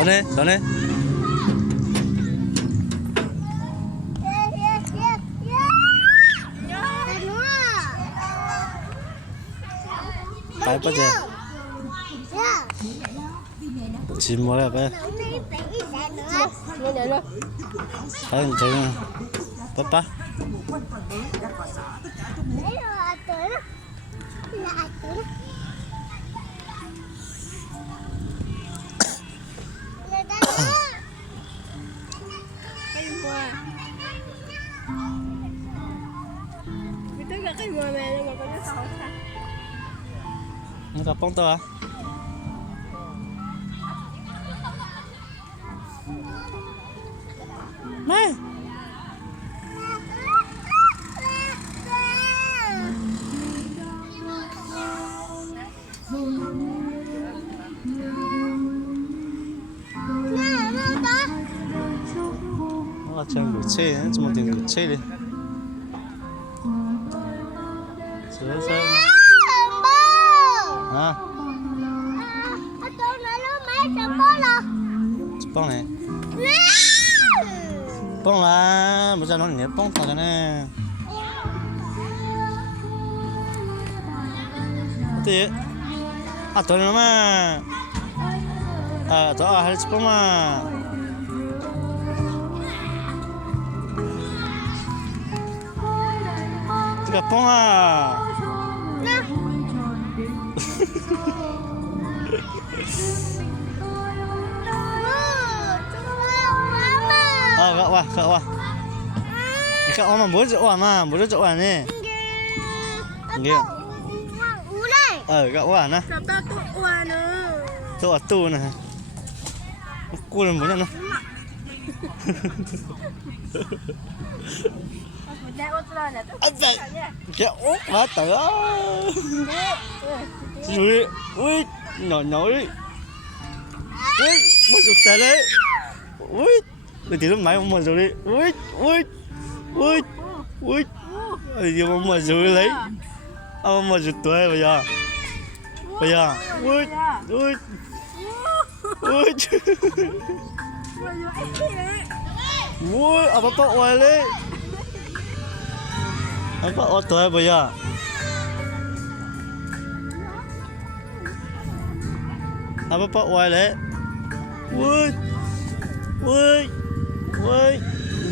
Đó này. Cái bao giờ? Chim mua lại cái. Thấy không thấy không? Papa. Nó gặp bông to à? Mẹ. 아, 참 그치? 좀 어디 그치? 슬슬. 아. bông này bông là bây giờ nó nhớ bông thằng này thì à tôi nó mà à tôi hay chụp mà cái bông à gak wah. Gak wah mah bocor wah mah, bocor wah nih. Nggih. Gak wah nah. Tuh atuh nah. Kulon banyak nah. Apa? Kayak mata ah. Ui, nổi. Ui, masuk tele. Ui. Thì lúc nãy ông mà rồi đi, ui, thì ông mà rồi lấy, ông mà rồi tuổi bây giờ, ui, ông bắt oai lấy, ông bắt oai tuổi bây giờ, ông bắt oai lấy, ui.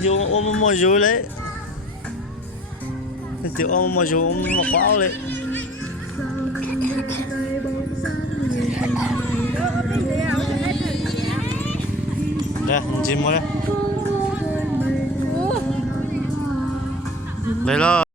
Dù ông mà rồi đấy thì ông mà rồi ông mà khóa đấy đây chim mua đây đây là